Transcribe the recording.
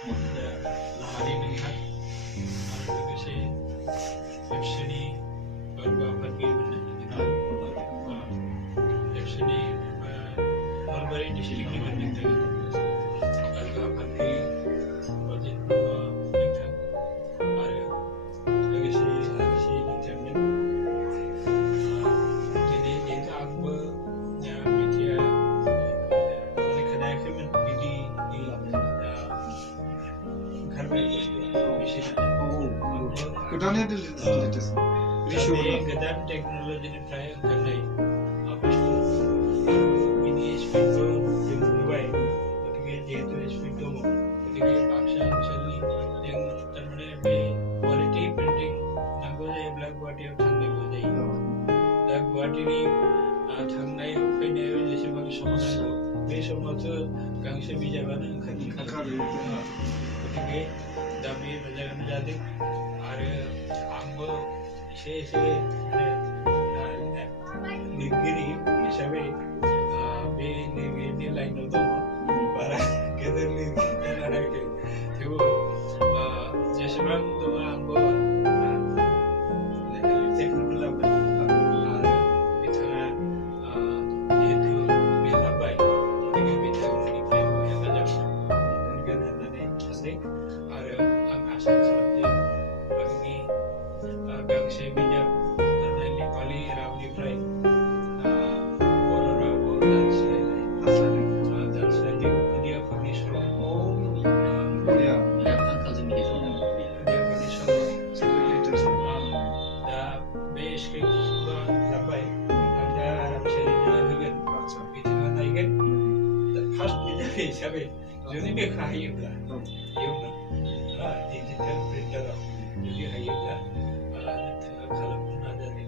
hari nengah लोगोसे एबसुनि बारबो आफादगिरिमोन एबसुनि नलबारि डिस्ट्रिक्टनि नोंथां बारबो आफादगिरि अजित ब्रह्म नोंथां आरो लोगोसे आलासि नोंथांमोन दिनै जिहेतु आंबो मिथिया माने खोनायाखैमोन बिदि ओंखारबाय गोदानै गोदान टेक्न'लजिनिफ्राय ओंखारनाय बुस्थु बिनि स्पिडखौ जों नुबाय गतिके जिहेतु स्पिड दङ गतिके बाक्सा ओनसोलनि जों थारमाने बे क्वालिटि प्रिन्टिं नांगौ जायोब्ला गुवाहाटियाव थांनांगौ जायो दा गुवाहाटिनि थांनायाव फैनायाव जेसेबां सम नांगौ बे समावथ' गांसे बिजाबानो ओंखारो गतिके दा बे मोजाङानो जादों आरो आंबो एसे लिरगिरि हिसाबै बे लिरगिरिनि लाइनाव दङ बारा गेदेर लिरगिरि जानो हायाखै थेवबो जेसेबां दङ आंबो लिरनायखौनो लाबाय आरो बिथाङा जिहेतु लिरलांबाय गतिके बिथांनिफ्रायबो हेफाजाब मोनगोन होननानै सानदों आरो आं आसा खालामदों आंनि गांसे बिजाब नेपालि रावनिफ्राय बर' रावाव दानस्लायनाय खुदियाफोरनि सल' खुदियाफोरनि सल' दा बे स्क्रिप्टखौ लाबाय आं दा आरामसे होगोन बिथाङा नायगोन फार्स्ट बिजाब हिसाबै जुदि बेखौ हायोब्ला डिजिटेल प्रिन्टाराव जुदि हायोब्ला नोंथाङा खालामनो नाजानाय